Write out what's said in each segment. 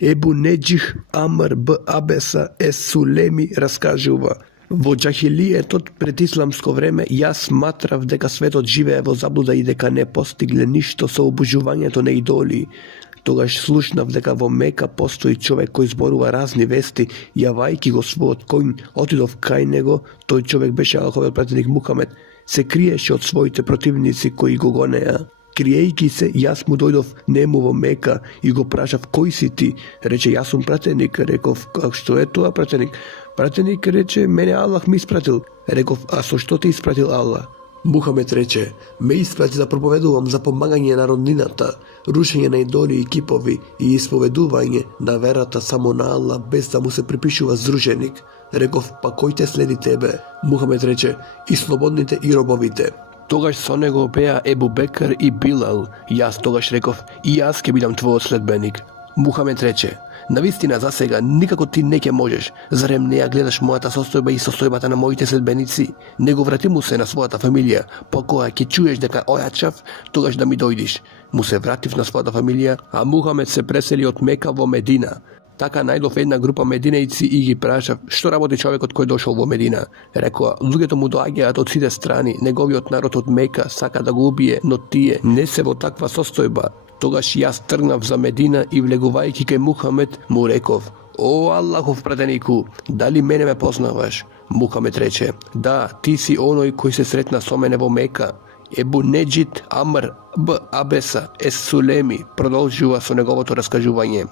Ebu Neđih Amr b. Abesa es Sulemi raskажува: Во џахилиетот пред исламско време јас сматрав дека светот живее во заблуда и дека не постигле ништо со обожувањето на идоли. Тогаш слушнав дека во Мека постои човек кој зборува разни вести, јавајќи го својот коњ, отидов кај него, тој човек беше Аллаховиот пратеник Мухамед, се криеше од своите противници кои го гонеа. Криејќи се, јас му дојдов нему во Мека и го прашав: кој си ти? Рече: јас сум пратеник. Реков: как што е тоа пратеник? Пратеник рече: мене Аллах ми испратил. Реков: а со што те испратил Аллах? Мухамед рече: ме испрати да проповедувам за помагање на роднината, рушење на идоли и кипови и исповедување на верата само на Аллах без да му се припишува здруженик. Реков: па кој те следи тебе? Мухамед рече: и слободните и робовите. Тогаш со него беа Ебу Бекр и Билал. Јас тогаш реков: и јас ќе бидам твојот следбеник. Мухамед рече: навистина за сега никако ти не ќе можеш. Зарем не ја гледаш мојата состојба и состојбата на моите следбеници? Него врати му се на својата фамилија, по која ќе чуеш дека ојачав, тогаш да ми дојдиш. Му се вратив на својата фамилија, а Мухамед се пресели од Мека во Медина. Така најдов една група мединејци и ги прашав: што работи човекот кој дошол во Медина? Рекоа: луѓето му доаѓаат од сите страни, неговиот народ од Мека сака да го убие, но тие не се во таква состојба. Тогаш јас тргнав за Медина и влегувајќи кај Мухамед му реков: о Аллахов пратенику, дали мене ме познаваш? Мухамед рече: да, ти си оној кој се сретна со мене во Мека. Ебу Неđid Амр б. Абеса ес Сулеми продолжува со неговото раскажување.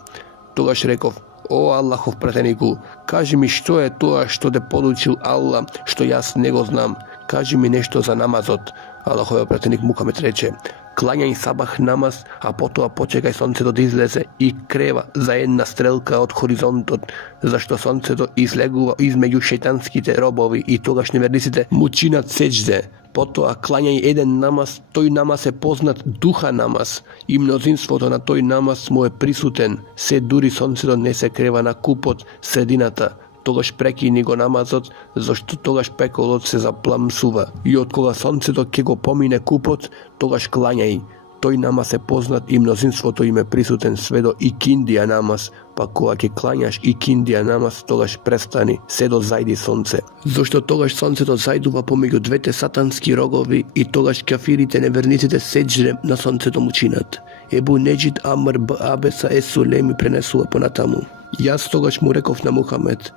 Тогаш реков: о Аллахов пратенику, кажи ми што е тоа што те подучил Аллах, што јас не го знам. Кажи ми нешто за намазот. Аллаховиот пратеник Мухамед рече: клањај сабах намаз, а потоа почекај сонцето да излезе и крева за една стрелка од хоризонтот, зашто сонцето излегува измеѓу шејтанските робови и тогаш неверниците му чинат сеџде. Потоа клањај еден намаз, тој намаз е познат духа намаз и мнозинството на тој намаз му е присутен, се дури сонцето не се крева на купот средината. Тогаш прекини го намазот, зашто тогаш пеколот се запламсува. И од кога сонцето ќе го помине купот, тогаш клањај. Тој намаз е познат и мнозинството им е присутен све до икиндија намаз, па кога ќе клањаш икиндија намаз, тогаш престани, се до зајди сонце. Зашто тогаш сонцето зајдува помеѓу двете сатански рогови и тогаш кафирите неверниците сеџде на сонцето му чинат. Ебу Неđid Амр б. Абеса ес Сулеми пренесува понатаму. Јас тогаш му реков на Мухамед: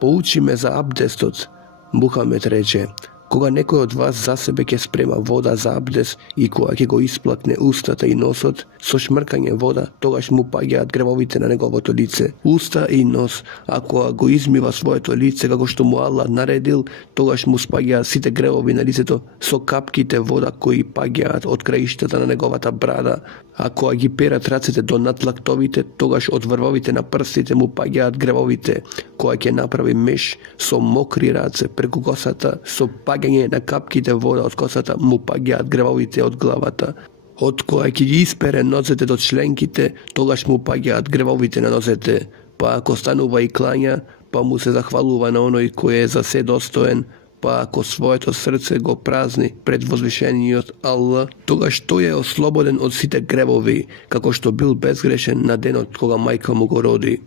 поучи ме за абдестот. Мухамед рече: кога некој од вас за себе ќе спрема вода за абдест и кога ќе го исплакне устата и носот, со шмркање вода, тогаш му паѓаат гревовите на неговото лице, уста и нос, а кога го измива своето лице како што му Аллах наредил, тогаш му спаѓаат сите гревови на лицето со капките вода кои паѓаат од краиштата на неговата брада, а кога ги перат рацете до надлактовите, тогаш од врвовите на прстите му паѓаат гревовите, кога ќе направи меш со мокри раце преку косата, со паѓање на капките вода од косата му паѓаат гревовите од главата. Од кога ќе ги испере нозете до членките, тогаш му паѓаат гревовите на нозете. Па ако станува и клања, па му се захвалува на оној кој е за се достоен, па ако своето срце го празни пред возвишениот Аллах, тогаш тој е ослободен од сите гревови, како што бил безгрешен на денот кога мајка му го роди.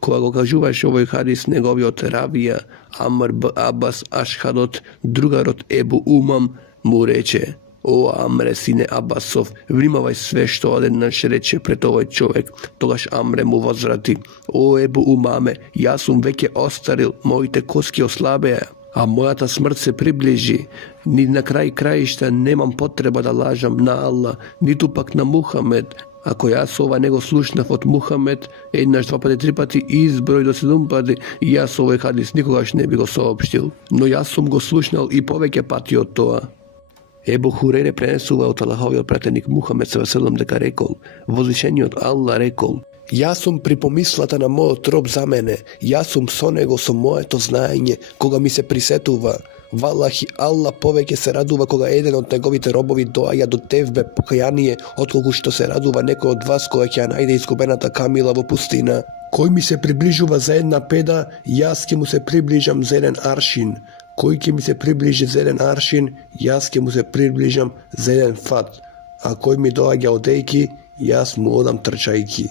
Кога го кажуваше овој хадис, неговиот равија Амр б. Абас Ашхадот, другарот Ебу Умам, му рече: о Амре, сине Абасов, внимавај све што одеднаш рече пред овој човек. Тогаш Амре му возврати: о Ебу Умаме, јас сум веќе остарил, моите коски ослабеа, а мојата смрт се приближи. Ни на крај краишта немам потреба да лажам на Аллах, ниту пак на Мухамед. Ако јас ова не го слушнав од Мухамед еднаш, два пати, три пати и изброј до 7 пати, јас овој хадис никогаш не би го соопштил. Но јас сум го слушнал и повеќе пати од тоа. Ебу Хурейре пренесува од Аллаховиот пратеник Мухамед ﷺ дека рекол: возвишениот Аллах рекол: јас сум при помислата на мојот роб за мене, јас сум со него со моето знаење кога ми се присетува. Валахи, Аллах повеќе се радува кога еден од неговите робови доаѓа до тевбе покаяние, отколку што се радува некој од вас кога ќе ја најде изгубената камила во пустина. Кој ми се приближува за една педа, јас ќе му се приближам за еден аршин. Кој ќе ми се приближи за еден аршин, јас ќе му се приближам за еден фат. А кој ми доаѓа одејки, јас му одам трчајки.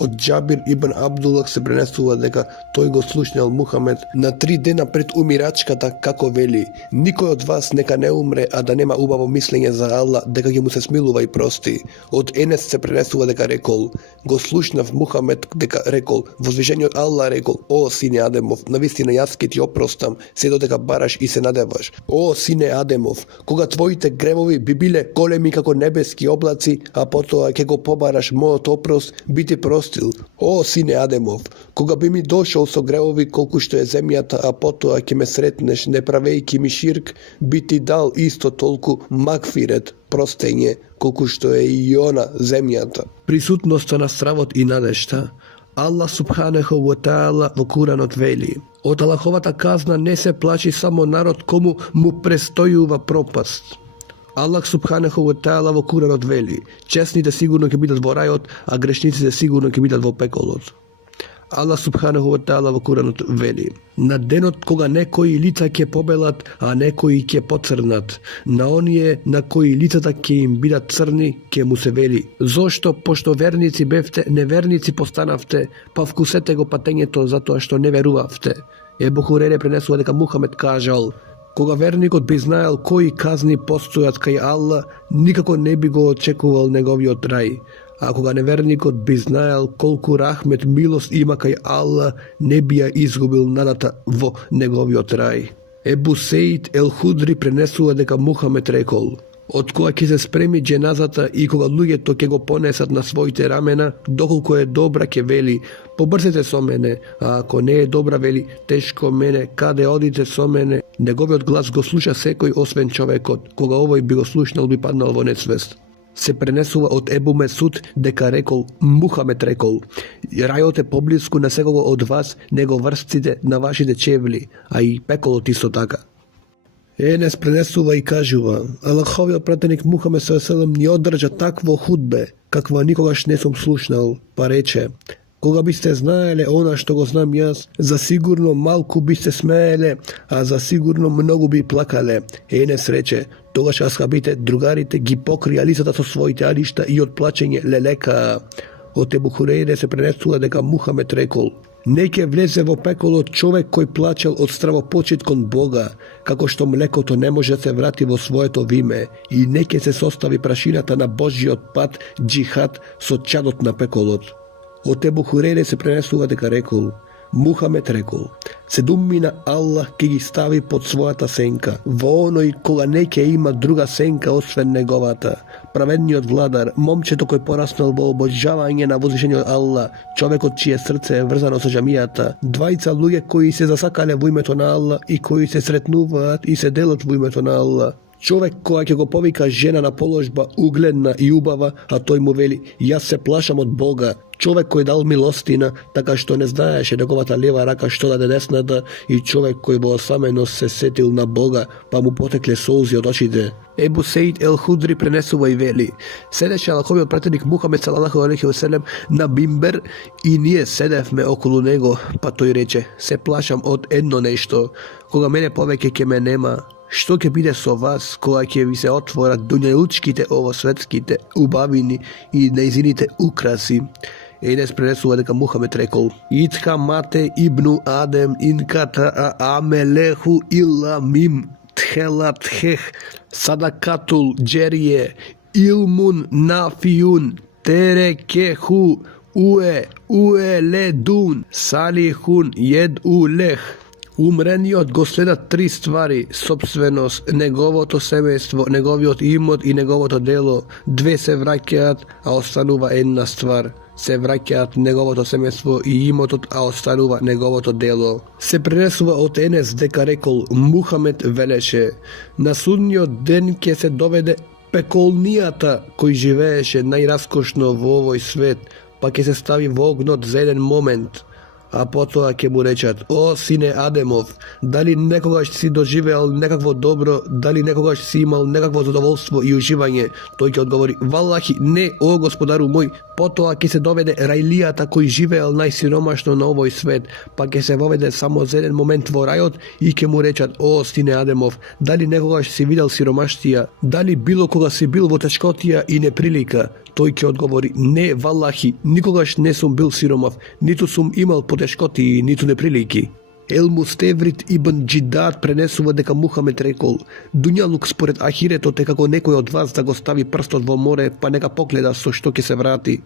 Од Џабир ибн Абдуллах се пренесува дека тој го слушнал Мухамед на 3 дена пред умирачката како вели: никој од вас нека не умре, а да нема убаво мислење за Аллах, дека ќе му се смилува и прости. Од Енес се пренесува дека рекол: го слушнав Мухамед дека рекол: возвишениот Аллах рекол: о сине Адемов, навистина јас ќе ти опростам, се додека бараш и се надеваш. О сине Адемов, кога твоите гревови би биле големи како небески облаци, а потоа ќе го побараш мојот опрост, би ти простил. О сине Адемов, кога би ми дошол со гревови колку што е земјата, а потоа ќе ме сретнеш не правејќи ми ширк, би ти дал исто толку магфирет, простење, колку што е и она земјата. Присутноста на стравот и надежта. Аллах субханаху ва таала во Куранот вели: од Аллаховата казна не се плачи само народ кому му престојува пропаст. Аллах субханаху ва таала во Куранот вели: честните сигурно ќе бидат во рајот, а грешниците сигурно ќе бидат во пеколот. Аллах субханаху ва таала во Куранот вели: на денот кога некои лица ќе побелат, а некои ќе поцрнат, на оние на кои лицата ќе им бидат црни, ќе му се вели: зошто пошто верници бевте, неверници постанавте, па вкусете го патењето затоа што не верувавте. Ебу Хурейре пренесува дека Мухамед кажал: кога верникот би знаел кои казни постојат кај Аллах, никако не би го очекувал неговиот рај. А кога неверникот би знаел колку рахмет, милост има кај Аллах, не би ја изгубил надата во неговиот рај. Ебу Сеид ел Худри пренесува дека Мухамед рекол: од кога ќе се спреми џеназата и кога луѓето ќе го понесат на своите рамена, доколку е добра ќе вели: побрзете со мене, а ако не е добра вели: тешко мене, каде одите со мене. Неговиот глас го слуша секој освен човекот, кога овој би го слушнал би паднал во несвест. Се пренесува од Ебу Месуд дека рекол: Мухамед рекол: рајот е поблиску на секого од вас, него врсците на вашите чевли, а и пеколот исто така. Енес пренесува и кажува: Аллаховиот пратеник Мухамед селем ни одржа такво худбе, каква никогаш не сум слушнал, па рече: кога бисте знаеле она што го знам јас, засигурно малку бисте смееле, а засигурно многу би плакале. Енес рече: тогаш асхабите, другарите, ги покрија лицата со своите алишта и од плачење лелекаа. Од Ебу Хурейре се пренесува дека Мухамед рекол: не ќе влезе во пеколот човек кој плачел од стравопочит кон Бога, како што млекото не може да се врати во своето виме, и не ќе се состави прашината на Божјиот пат, џихад, со чадот на пеколот. Од Ебу Хурейре се пренесува дека рекол: Мухамед рекол: седумина Аллах ќе ги стави под својата сенка, во оној кога не ќе има друга сенка освен неговата. Праведниот владар, момчето кој пораснал во обожавање на возвишениот Аллах, човекот чие срце е врзано со џамијата, двајца луѓе кои се засакале во името на Аллах и кои се сретнуваат и се делат во името на Аллах. Човек која ќе го повика жена на положба, угледна и убава, а тој му вели: јас се плашам од Бога. Човек кој дал милостина, така што не знаеше неговата лева рака што даде десната, и човек кој во осаменост се сетил на Бога, па му потекле солзи од очите. Ебу Сеид ел Худри пренесува и вели: седеше Аллаховиот пратеник Мухамед салалаху алейхи ва селем на бимбер и ние седевме околу него, па тој рече: се плашам од едно нешто, кога мене повеќе ќе ме нема, што ќе биде со вас кога ќе ви се отворат дуњалучките овосветските убавини и нејзините украси? Енес пренесува дека Мухамед рекол: Итха мате ибну Адем инката амелеху илла мим тхелатхех садакатул джерие илмун нафиюн терекеху ледун салихун лех. Умрениот го следат 3 ствари: собственост, неговото семејство, неговиот имот и неговото дело. 2 се враќаат, а останува една ствар. Се враќаат неговото семејство и имотот, а останува неговото дело. Се пренесува од Енес дека рекол: Мухамед велеше: на судниот ден ќе се доведе пеколнијата кој живееше најраскошно во овој свет, па ќе се стави во огнот за еден момент. a потоа ќе му речат: О, сине Адемов, дали некогаш си доживеал некакво добро, дали некогаш си имал некакво задоволство и уживање? Тој ќе одговори: Валлахи, не, о Господару мој. Потоа ќе се доведе рајлијата кој живеел најсиромашно на овој свет, па ќе се воведе само за еден момент во рајот и ќе му речат: О, сине Адемов, дали некогаш си видел сиромаштија, дали било кога си бил во тешкотија и неприлика? Тој ќе одговори: Не, валлахи, никогаш не сум бил сиромав, ниту сум имал потешкоти, ниту неприлики. Ел Мустеврид ибн Џидад пренесува дека Мухамед рекол: Дуњалук според ахиретот е како некој од вас да го стави прстот во море, па нека погледа со што ќе се врати.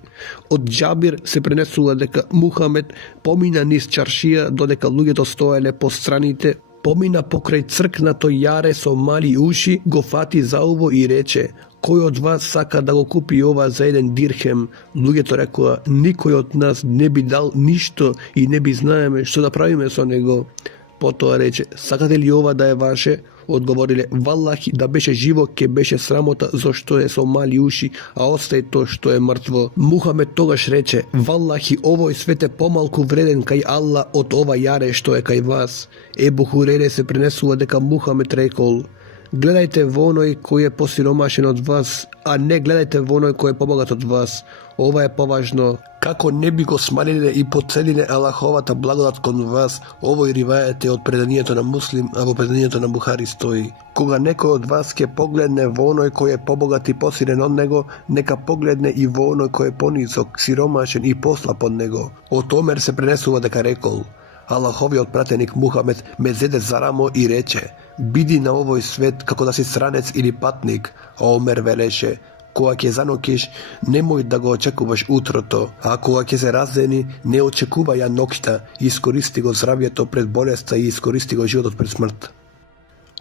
Од Џабир се пренесува дека Мухамед помина низ чаршија додека луѓето стоеле по страните, помина покрај цркнато јаре со мали уши, го фати за уво и рече: Кој од вас сака да го купи ова за 1 дирхем? Луѓето рекоа: Никој од нас не би дал ништо и не би знаеме што да правиме со него. Потоа рече: Сакате ли ова да е ваше? Одговориле: Валлахи, да беше живо ќе беше срамота зашто е со мали уши, а остај тоа што е мртво. Мухамед тогаш рече: Валлахи, овој свет е помалку вреден кај Аллах од ова јаре што е кај вас. Ебу Хурере се пренесува дека Мухамед рекол: Гледајте во оној кој е посиромашен од вас, а не гледајте во оној кој е побогат од вас. Ова е поважно. Како не би го смалиле и поцелиле Аллаховата благодат кон вас, овој ривајет е од преданието на Муслим, а во преданието на Бухари стои: Кога некој од вас ќе погледне во оној кој е побогат и посилен од него, нека погледне и во оној кој е понизок, сиромашен и послаб од него. Од Омер се пренесува дека рекол: Аллаховиот пратеник Мухамед ме зеде за рамо и рече: Биди на овој свет како да си странец или патник. А Омер велеше: Кога ќе заноќиш, немој да го очекуваш утрото, а кога ќе се раздени, не очекувај ја ноќта, искористи го здравјето пред болеста и искористи го животот пред смрт.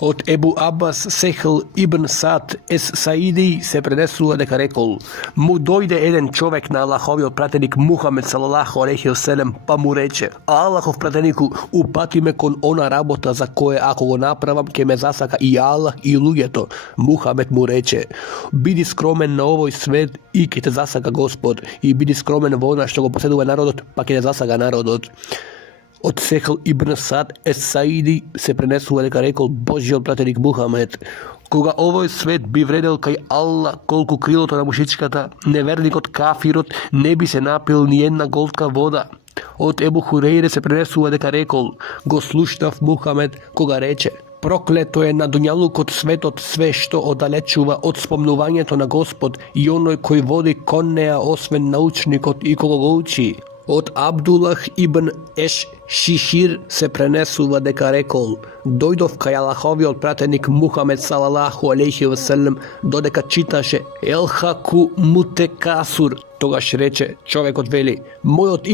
Од Ебу Абас Сехл ибн Сад ес Саиди се пренесува дека рекол: Му дојде еден човек на Аллаховиот пратеник Мухамед салалаху алейхи веселем, па му рече: Аллахов пратенику, упати ме кон она работа за кое ако го направам ќе ме засака и Аллах и луѓето. Мухамед му рече: Биди скромен на овој свет и ќе те засака Господ, и биди скромен во она што го поседува народот, па ќе те засака народот. Од Сехл ибн Сад ес Саиди се пренесува дека рекол Божјиот пратеник Мухамед: Кога овој свет би вредел кај Аллах колку крилото на мушичката, неверникот кафирот не би се напил ни една голтка вода. Од Ебу Хурейре се пренесува дека рекол: Го слушнав Мухамед кога рече: Проклето е на дуњалукот светот све што оддалечува од спомнувањето на Господ и оној кој води кон неа освен научникот и кого го учи. Од Абдулах ибн Еш Шишир се пренесува дека рекол: Дојдов кај Аллаховиот пратеник Мухамед салалаху алейхи веселем додека читаше Елхаку Мутекасур. Тогаш рече човекот вели: Мојот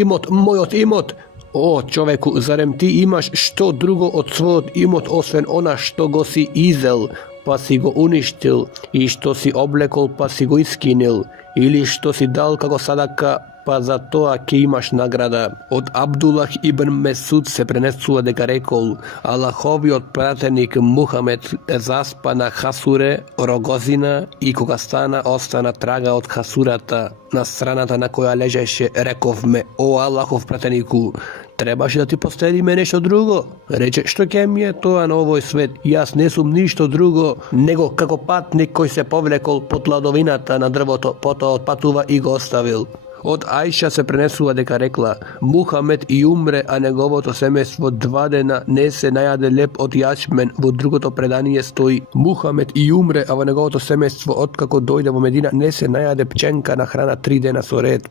имот. О, човеку, зарем ти имаш што друго од својот имот освен она што го си изел, па си го уништил, и што си облекол, па си го искинил, или што си дал како садака, па за тоа ќе имаш награда. Од Абдулах ибн Месуд се пренесува дека рекол: Аллаховиот пратеник Мухамед заспа на Хасуре, рогозина, и кога стана, остана трага од Хасурата на страната на која лежеше. Рековме: О Аллахов пратенику, требаше да ти постелиме нешто друго? Рече: Што ќе ми е тоа на овој свет? Јас не сум ништо друго, него како патник кој се повлекол под ладовината на дрвото, потоа отпатува и го оставил. Од Ајша се пренесува дека рекла: Мухамед и умре, а неговото семејство 2 дена не се најаде леп од јачмен. Во другото предание стои: Мухамед и умре, а во неговото семејство откако дојде во Медина не се најаде пченка на храна 3 дена со ред.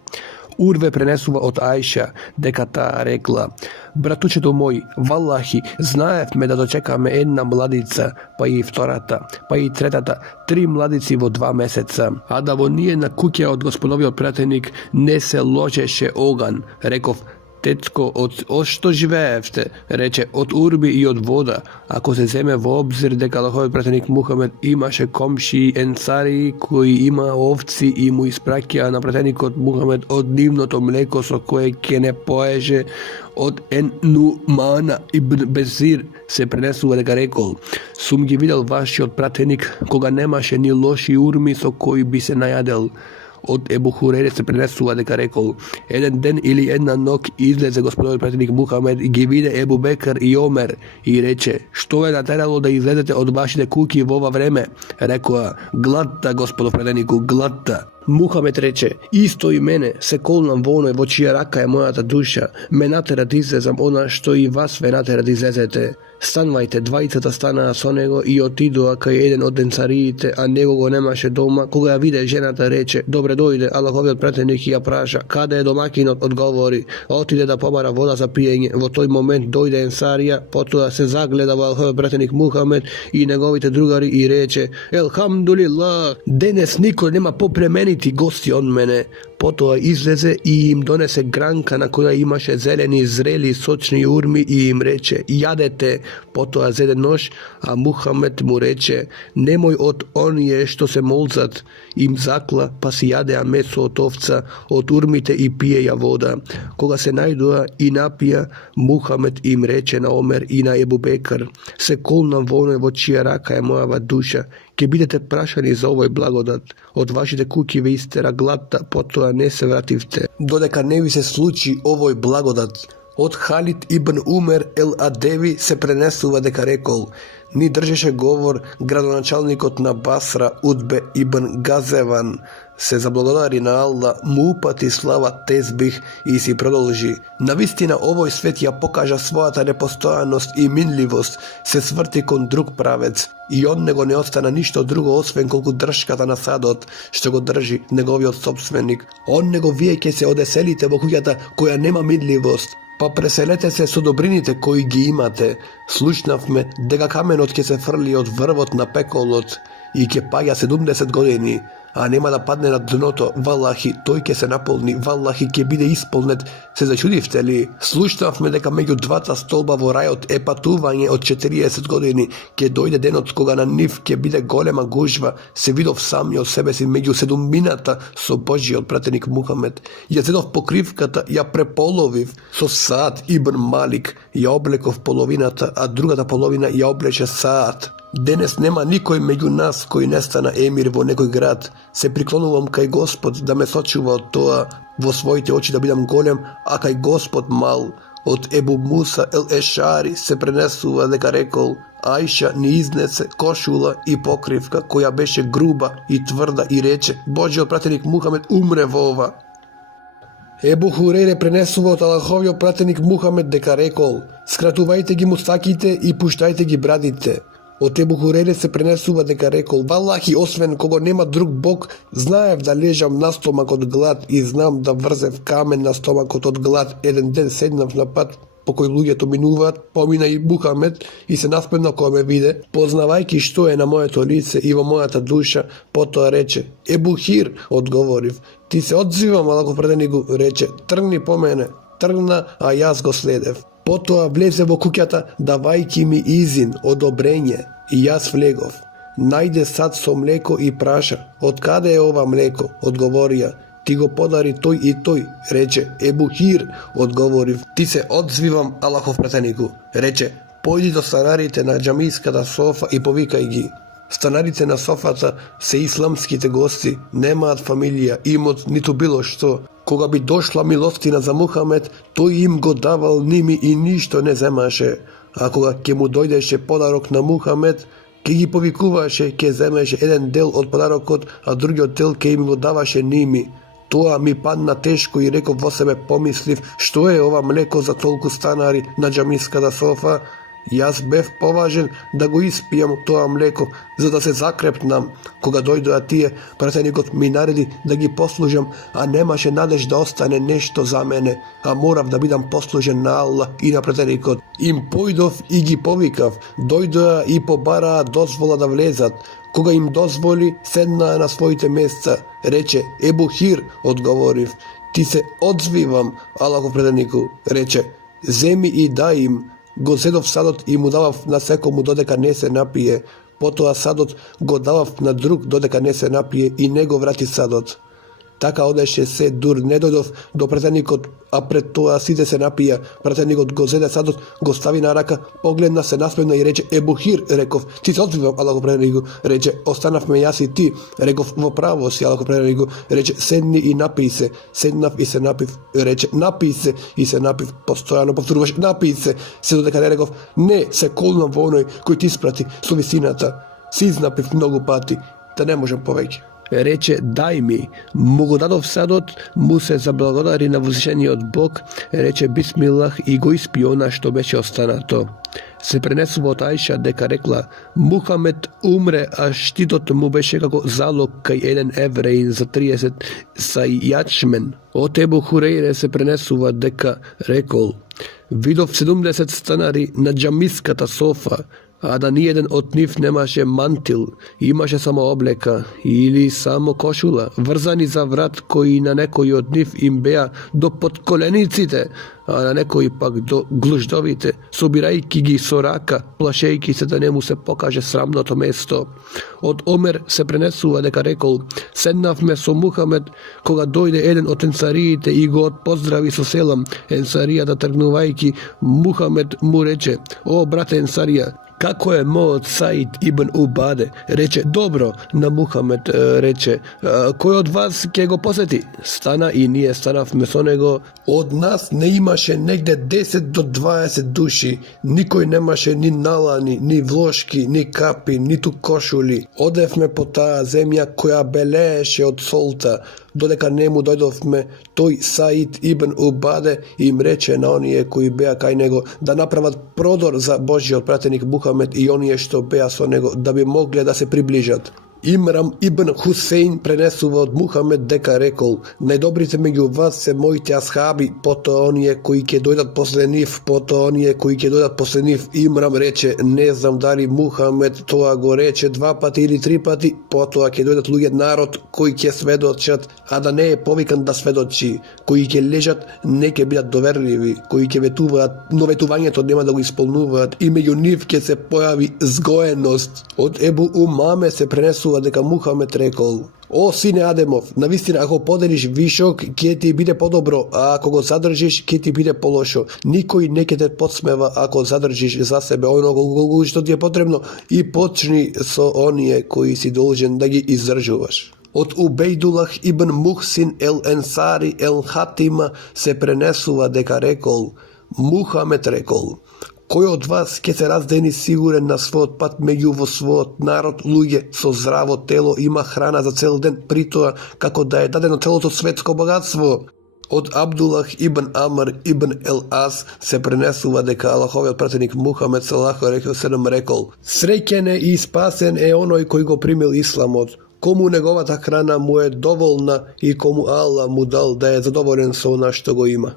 Урве пренесува од Ајша дека таа рекла: Братучето мој, валлахи, знаевме да дочекаме една младица, па и втората, па и третата, 3 младици во 2 месеца, а да во ние на куќа од господовиот пратеник не се ложеше оган. Реков: Тетко, од што живеевте? Рече: Од урби и од вода. Ако се земе во обзир дека Аллаховиот пратеник Мухамед имаше комши енцари кои има овци и му испраќаа на пратеникот Мухамед од нивното млеко со кое ќе не поеше. Од Нумана ибн Безир се пренесува дека рекол: Сум ги видел вашиот пратеник кога немаше ни лоши урми со кои би се најадел. Od Ebu Hurere se prenesuva дека рекол: еден ден или една ног излезе господови пратеник Мухамед и ги виде Ебу Бекр и Омер и рече: што ве натерало да излезете од вашите куќи во ова време? Рекоа: гладта, господов пратенику, гладта. Мухамед рече: исто и мене, се колнам во оној во чија рака е мојата душа, ме натера да излезам она што и вас ве натера да излезете. Станвајте, двајцата станаа со него и отидоа кај еден од денцариите, а него го немаше дома. Кога ја виде жената, рече: добре дојде. Аллаховиот пратеник ја праша: каде е домакинот? Одговори: отиде да побара вода за пиење. Во тој момент дојде енсарија, потоа се загледа во Аллаховиот пратеник Мухамед и неговите другари и рече: елхамдулилах, денес никој нема попременити гости од мене. Потоа излезе и им донесе гранка на која имаше зелени, зрели, сочни урми и им рече: јадете. Потоа зеде нож, а Мухамед му рече: немој од оние што се молзат. Им закла, па си јадеа месо од овца, од урмите и пиеја вода. Кога се најдоа и напија, Мухамед им рече на Омер и на Ебу Бекр: се колнам во оној во чија рака е мојава душа, ќе бидете прашани за овој благодат. Од вашите куќи ве истера гладта, потоа не се вративте, додека не ви се случи овој благодат. Од Халид ибн Умер ел Адеви се пренесува дека рекол: ни држеше говор градоначалникот на Басра Удбе ибн Газеван, се заблагодари на Алла, му упати слава тезбих и си продолжи: навистина овој свет ја покажа својата непостојаност и минливост, се сврти кон друг правец и од него не остана ништо друго освен колку дршката на садот што го држи неговиот собственик. Од него вие ќе се одеселите во куќата која нема минливост, па преселете се со добрините кои ги имате. Слушнавме дека каменот ќе се фрли од врвот на пеколот и ќе паѓа 70 години, а нема да падне на дното. Валлахи, тој ќе се наполни, валлахи ќе биде исполнет. Се зачудивте ли? Слушнавме дека меѓу двата столба во рајот е патување од 40 години. Ќе дојде денот кога на нив ќе биде голема гужва. Се видов сами од себе си меѓу седумината со Божиот пратеник Мухамед. Ја зедов покривката, ја преполовив со Саад ибн Малик, ја облеков половината, а другата половина ја облече Саад. Денес нема никој меѓу нас кој не стана емир во некој град. Се приклонувам кај Господ да ме сочува од тоа, во своите очи да бидам голем, а кај Господ мал. Од Ебу Муса ел Ешари се пренесува дека рекол: Ајша ни изнесе кошула и покривка која беше груба и тврда и рече: Божиот пратеник Мухамед умре во ова. Ебу Хурере пренесува од Аллаховиот пратеник Мухамед дека рекол: скратувајте ги мустаките и пуштајте ги брадите. Од Ебу Хурере се пренесува дека рекол: валлахи, освен кого нема друг бог, знаев да лежам на стомак од глад и знам да врзев камен на стомакот од глад. Еден ден седнав на пат по кој луѓето минуваат, помина и Мухамед и се наспомна кога ме виде, познавајќи што е на моето лице и во мојата душа, потоа рече: Ебу Хир, одговорив. Ти се одзивам, Аллахов пратенику, рече: тргни по мене. Тргна, а јас го следев. Потоа влезе во куќата, давајќи ми изин, одобрење, и јас влегов. Најде сад со млеко и праша: од каде е ова млеко? Одговорија: ти го подари тој и тој. Рече: Ебу Хир, одговорив. Ти се одзвивам, Аллахов пратенику, рече: појди до станарите на џамиската софа и повикај ги. Станарите на софата се исламските гости, немаат фамилија, имот, ниту било што. Кога би дошла милостина за Мухамед, тој им го давал ними и ништо не земаше. А кога ќе му дојдеше подарок на Мухамед, ќе ги повикуваше, ќе земеше еден дел од подарокот, а другиот дел ќе им го даваше ними. Тоа ми падна тешко и реков во себе, помислив: што е ова млеко за толку станари на џамиската софа? Јас бев поважен да го испијам тоа млеко, за да се закрепнам. Кога дојдоа тие, пратеникот ми нареди да ги послужам, а немаше надеж да остане нешто за мене, а морав да бидам послужен на Аллах и на пратеникот. Им појдов и ги повикав, дојдоа и побараа дозвола да влезат. Кога им дозволи, седнаа на своите места. Рече: Ебу Хир, одговорив. Ти се одзвивам, Аллахов пратенику, рече: земи и дај им. Го зедов садот и му давав на секому додека не се напие. Потоа садот го давав на друг додека не се напие и не го врати садот. Така одеше се дур не дојдов до пратеникот, а пред тоа сите се напија. Пратеникот го зеде садот, го стави на рака, погледна, се насмевна и рече: Ебухир, реков, ти се отвивам, Аллахов пратеник, рече: останавме јас и ти, реков: во право си, Аллахов пратеник, рече: седни и напи се. Седнав и се напив, рече: напи се, и се напив, постојано повторуваш: напи се, се додека не реков: не, се колнам во оној кој ти испрати со висината. Си изнапив многу пати, да не можем повеќе. Рече: дај ми, му го дадов садот, му се заблагодари на возвишениот Бог, рече бисмилах и го испи она што беше останато. Се пренесува од Ајша дека рекла: Мухамед умре, а штитот му беше како залог кај еден евреин за 30 сај јачмен. Од Ебу Хурейре се пренесува дека рекол: видов 70 станари на џамиската софа, а да ниеден од нив немаше мантил, имаше само облека или само кошула, врзани за врат, кои на некои од нив им беа до подколениците, а на некои пак до глуждовите, собирајки ги со рака, плашејки се да не му се покаже срамното место. Од Омер се пренесува дека рекол: седнавме со Мухамед, кога дојде еден од енсариите и го поздрави со селам. Енсаријата тргнувајки, Мухамед му рече: о, брате Енсарија, како е мојот Саид ибн Убаде? Рече: добро. На Мухамед рече: кој од вас ќе го посети? Стана и ние станавме со него. Од нас не имаше негде 10 до 20 души. Никој немаше ни налани, ни влошки, ни капи, ниту кошули. Одевме по таа земја која белееше од солта. Додека не му дојдовме, тој Саид ибн Убаде им рече на оние кои беа кај него да направат продор за Божиот пратеник Мухамед и оние што беа со него, да би могле да се приближат. Имрам ибн Хусейн пренесува од Мухамед дека рекол: најдобрите меѓу вас се моите асхаби, потоа оние кои ќе дојдат после нив, потоа оние кои ќе дојдат после нив. Имрам рече: не знам дали Мухамед тоа го рече 2 пати или 3 пати, потоа ќе дојдат луѓе народ кои ќе сведочат, а да не е повикан да сведочи, кои ќе лежат, не ќе бидат доверливи, кои ќе ветуваат, но ветувањето нема да го исполнуваат, и меѓу нив ќе се појави згоеност. Од Ебу Умаме се пренесува дека Мухамед рекол: о, сине Адемов, навистина ако поделиш вишок, ќе ти биде подобро, а ако го задржиш, ќе ти биде полошо. Никој не ќе те подсмева ако задржиш за себе оно што ти е потребно, и почни со оние кои си должен да ги издржуваш. Од Убейдулах ибн Мухсин ел Енсари ел Хатима се пренесува дека рекол: Мухамед рекол: кој од вас ќе се раздени сигурен на својот пат меѓу во својот народ луѓе со здраво тело, има храна за цел ден, притоа како да е дадено целото светско богатство? Од Абдулах ибн Амр ибн ел Ас се пренесува дека Аллаховиот пратеник Мухамед саллаллаху алейхи ва селем рекол: среќен е и спасен е оној кој го примил исламот, кому неговата храна му е доволна и кому Аллах му дал да е задоволен со она што го има.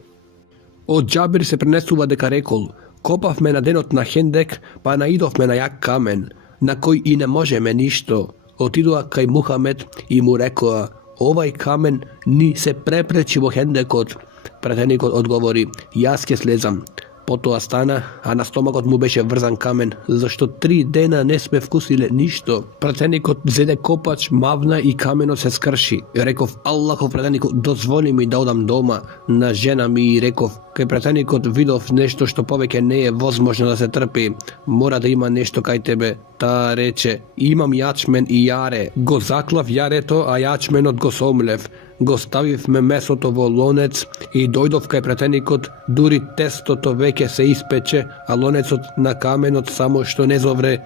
Од Џабир се пренесува дека рекол: копавме на денот на Хендек, па наидовме на јак камен, на кој и не можеме ништо. Отидоа кај Мухамед и му рекоа: овај камен ни се препречи во Хендекот. Пратеникот одговори: јас ќе слезам. Потоа стана, а на стомакот му беше врзан камен, зашто 3 дена не сме вкусиле ништо. Пратеникот зеде копач, мавна и каменот се скрши. Реков: Аллахов пратенику, дозволи ми да одам дома на жена ми, и реков: кај пратеникот видов нешто што повеќе не е возможно да се трпи. Мора да има нешто кај тебе. Таа рече: имам јачмен и јаре. Го заклав јарето, а јачменот го сомлев. Го ставивме месото во лонец и дојдов кај пратеникот, дури тестото веќе се испече, а лонецот на каменот само што не зовре.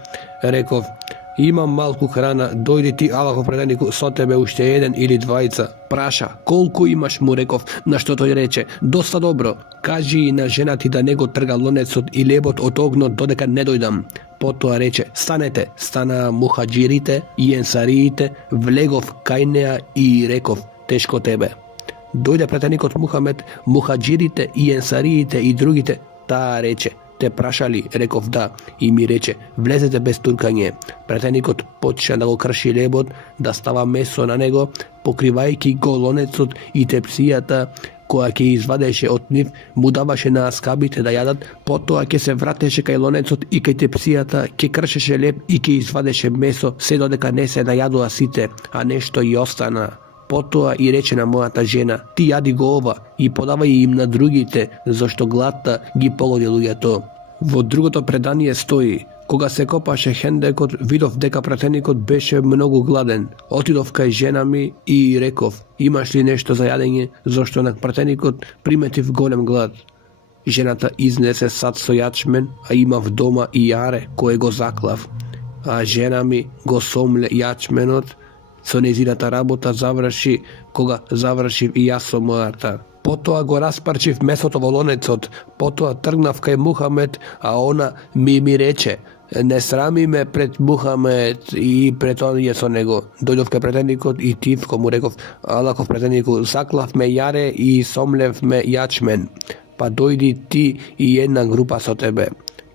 Реков: имам малку храна, дојди ти, Аллахов пратенику, со тебе уште 1 или 2. Праша: колку имаш, му реков, на што тој рече: доста добро. Кажи и на жена ти да не го трга лонецот и лебот од огнот додека не дојдам. Потоа рече: станете. Стана мухаџирите и енсариите, влегов кај неа и реков: тешко тебе. Дојде пратеникот Мухамед, мухаџирите и енсариите и другите. Таа рече: те прашали? Реков: да. И ми рече: влезете без туркање. Пратеникот почна да го крши лебот, да става месо на него, покривајќи го лонецот и тепсијата која ќе извадеше од нив, му даваше на аскабите да јадат, потоа ќе се вратеше кај лонецот и кај тепсијата, ќе кршеше леб и ќе извадеше месо, се додека не се најадоа сите, а нешто и остана. Потоа и рече на мојата жена, ти јади го ова и подавај им на другите, зашто гладта ги погоди луѓето. Во другото предание стои, кога се копаше хендекот, видов дека пратеникот беше многу гладен. Отидов кај жена ми и реков, имаш ли нешто за јадење, зашто на пратеникот приметив голем глад. Жената изнесе сад со јачмен, а имав дома и јаре, кое го заклав. А жена ми го сомле јачменот, со незината работа заврши, кога завршив и јас со мојата. Потоа го распарчив месото во лонецот, потоа тргнав кај Мухамед, а она ми рече, не срами ме пред Мухамед и пред оние со него. Дојдов кај претеникот и тивко му реков, Аллахов претенику, заклав ме јаре и сомлев ме јачмен, па дојди ти и една група со тебе.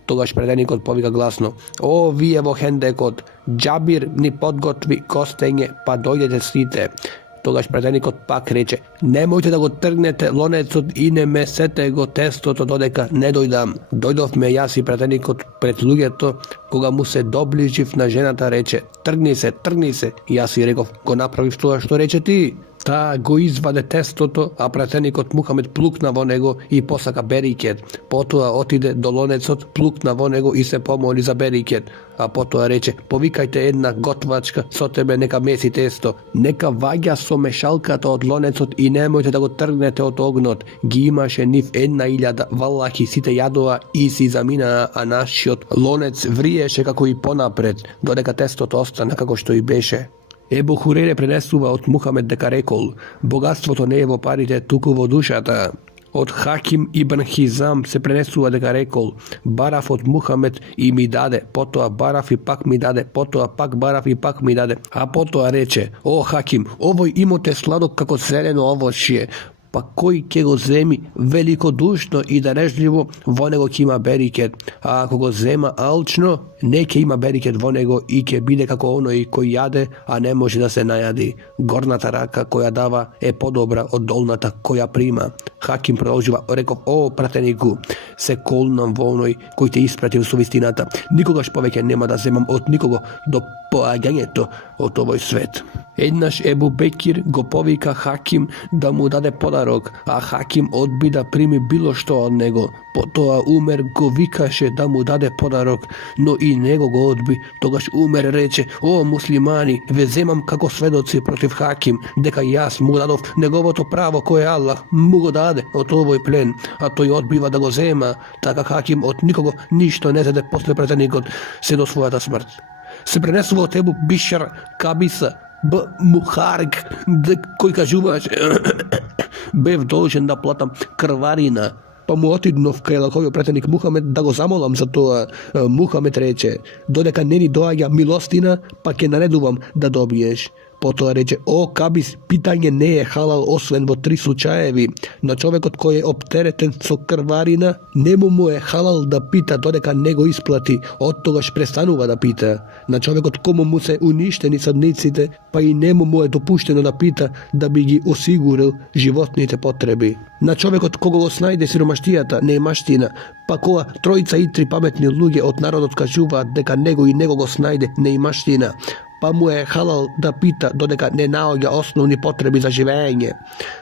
Тогаш претеникот повика гласно, о, вие во хендекот, Џабир ни подготви костење, па дојдете сите. Тогаш претеникот пак рече, немојте да го тргнете лонецот и не месете го тестото додека не дојдам. Дојдовме јас и претеникот пред луѓето, кога му се доближив на жената рече, тргни се. И јас и реков, го направив тоа што рече ти. Таа го изваде тестото, а претеникот Мухамед плукна во него и посака берикет. Потоа отиде до лонецот, плукна во него и се помоли за берикет. А потоа рече, повикајте една готвачка со тебе, нека меси тесто. Нека ваѓа со мешалката од лонецот и немојте да го тргнете од огнот. Ги имаше нив 1000 валлахи, сите јадоа и си заминаа, а нашиот лонец вриеше како и понапред, додека тестото остана како што и беше. Ебу Хурейре пренесува од Мухамед дека рекол, богатството не е во парите, туку во душата. Од Хаким ибн Хизам се пренесува дека рекол, барав од Мухамед и ми даде, потоа барав и пак ми даде, потоа пак барав и пак ми даде, а потоа рече, о Хаким, овој имот е сладок како зелено овошје, па кој ќе го земи великодушно и дарежливо, во него ќе има берикет, а ако го зема алчно, не ќе има берикет во него и ќе биде како оној кој јаде, а не може да се најади. Горната рака која дава е подобра од долната која прима. Хаким продолжува, реков, о пратенику, се колнам во оној кој те испратил со вистината. Никогаш повеќе нема да земам од никого до поаѓањето од овој свет. Еднаш Ебу Бекир го повика Хаким да му даде подарок, а Хаким одби да прими било што од него. Потоа Умер го викаше да му даде подарок, но и него го одби. Тогаш Умер рече, о муслимани, ве земам како сведоци против Хаким, дека јас му дадов неговото право кое Аллах му го даде од овој плен, а тој одбива да го зема, така Хаким од никого ништо не зеде после претеникот се до својата смрт. Се пренесува од Ебу Бишар Кабиса Б. Мухарик, кој кажуваше, бев должен да платам крварина, па му отиднов кај Аллаховиот претеник Мухамед да го замолам за тоа. Мухамед рече, додека не ни доаѓа милостина, па ќе наредувам да добиеш. Потоа рече, о Кабис, питање не е халал освен во 3 случаеви. На човекот кој е оптеретен со крварина, нему му е халал да пита додека не го исплати, од тогаш престанува да пита. На човекот кому му се уништени садниците, па и нему му е допуштено да пита да би ги осигурил животните потреби. На човекот кого го снајде сиромаштијата, неимаштина, па кога 3 и 3 паметни луѓе од народот кажуваат дека него и него го снајде неимаштина, па му е халал да пита додека не наоѓа основни потреби за живење.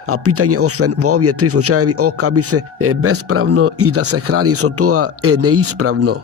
А питање освен во овие 3 случаеви о Кабисе е бесправно и да се храни со тоа е неисправно.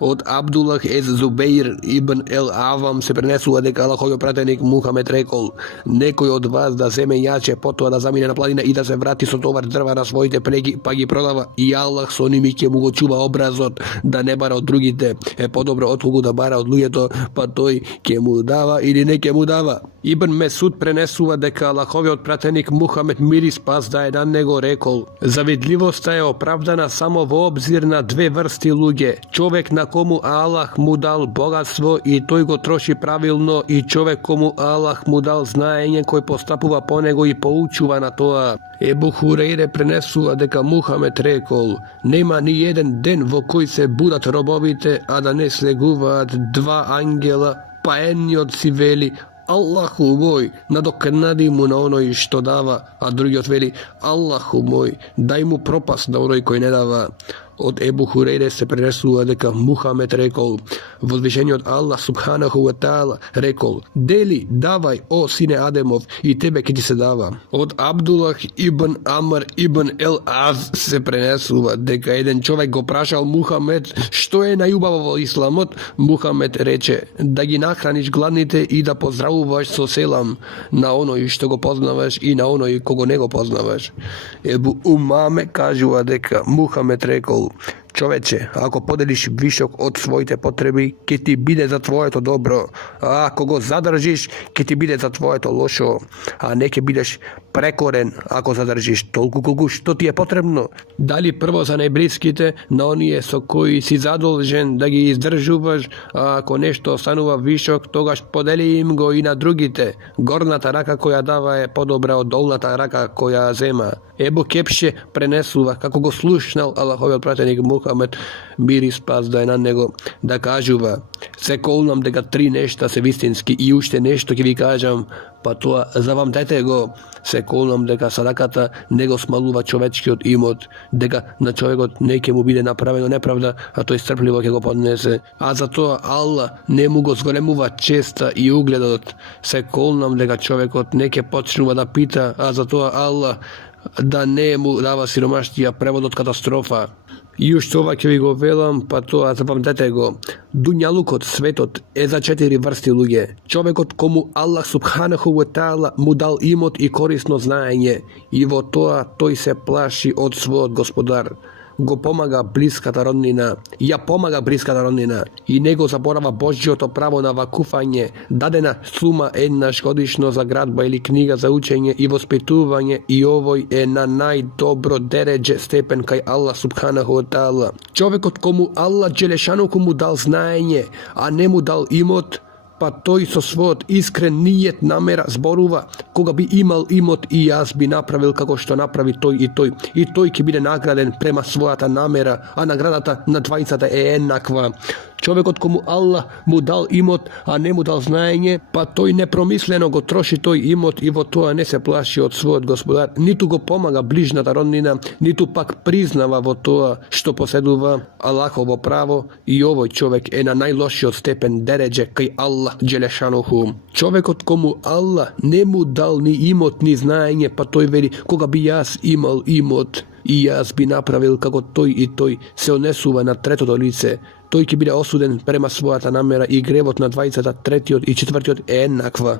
Од Абдулах ез Зубеир ибн Ел Авам се пренесува дека Аллаховиот пратеник Мухамед рекол, некој од вас да земе јаче, потоа да замине на планина и да се врати со товар дрва на своите плеги, па ги продава, и Аллах со ними ќе му го чува образот, да не бара од другите. Е подобро отколку да бара од луѓето, па тој ќе му дава или не ќе му дава. Ибн Месуд пренесува дека Аллаховиот пратеник Мухамед мир и спас да е на него рекол, завидливоста е оправдана само во обзир на 2 врсти луѓе, човек на кому Аллах му дал богатство и тој го троши правилно, и човек кому Аллах му дал знаење кој постапува по него и поучува на тоа. Ебу Хурейре пренесува дека Мухамед рекол, нема ни еден ден во кој се будат робовите, а да не слегуваат 2 ангела, па едниот си вели, Аллаху мој, надокнади му на оној што дава, а другиот вели, Аллаху мој, дај му пропаст на оној кој не дава. Od Ebu Hureyre se prenesува дека Мухамед рекол, возвишениот Аллах субханаху ва таала рекол, дели, давај, о сине Адемов, и тебе ќе ти се дава. Од Абдулах ибн Амр ибн Ел Аз се пренесува дека еден човек го прашал Мухамед што е најубаво во исламот. Мухамед рече да ги нахраниш гладните и да поздравуваш со селам на оној што го познаваш и на оној кого не го познаваш. Ебу Умаме кажува дека Мухамед рекол, човече, ако поделиш вишок од своите потреби, ќе ти биде за твоето добро, а ако го задржиш, ќе ти биде за твоето лошо, а не ќе бидеш прекорен ако задржиш толку колку што ти е потребно. Дали прво за најблиските, на оние со кои си задолжен да ги издржуваш, а ако нешто останува вишок, тогаш подели им го и на другите. Горната рака која дава е подобра од долната рака која зема. Ебу Кепше пренесува како го слушнал Аллаховиот пратеник Мухамед, мир и спас да е на него, да кажува, се колнам дека 3 нешта се вистински и уште нешто ќе ви кажам, па тоа запамтете го, се колнам дека садаката не го смалува човечкиот имот, дека на човекот не ќе му биде направено неправда, а тој стрпливо ќе го поднесе, а за тоа Аллах не му го зголемува честа и угледот, се колнам дека човекот не ќе почнува да пита, а за тоа Аллах да не му дава сиромаштија, преводот катастрофа. И уште ова ќе ви го велам, па тоа запамтете го. Дуњалукот, светот, е за 4 врсти луѓе. Човекот кому Аллах субханаху ва таала му дал имот и корисно знаење, и во тоа тој се плаши од својот господар. Го помага блиската роднина, ја помага блиската роднина и не го заборава Божјото право на вакуфање, дадена сума еднаш годишно за градба или книга за учење и воспитување, и овој е на најдобро дередже степен кај Аллах субханаху ва таала. Човекот кому Аллах джелешану му дал знаење, а не му дал имот, па тој со својот искрен нијет намера зборува, кога би имал имот и јас би направил како што направи тој, и тој ќе биде награден према својата намера, а наградата на двајцата е еднаква. Човекот кому Аллах му дал имот, а не му дал знаење, па тој непромислено го троши тој имот и во тоа не се плаши од својот господар, ниту го помага ближната роднина, ниту пак признава во тоа што поседува Аллахово право, и овој човек е на најлошиот степен дередже кај Аллах джелешануху. Човекот кому Аллах не му дал ни имот ни знаење, па тој вели, кога би јас имал имот и јас би направил како тој, и тој се однесува на третото лице, тој ќе биде осуден према својата намера, и гревот на двајцата, третиот и четвртиот е еднаква.